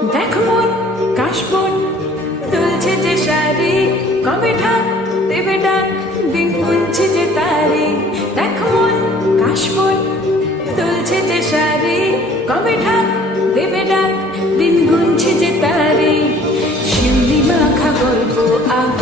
দেখ মন কাশবন দুলছে যে শাড়ি, কবে ঢাক দেবে ডাক, দিন গুনছে যে তারি। দেখ মন কাশবন দুলছে যে শাড়ি, কবে ঢাক দেবে ডাক, দিন গুনছে যে তারি। শিউলি মাখা গল্প আগ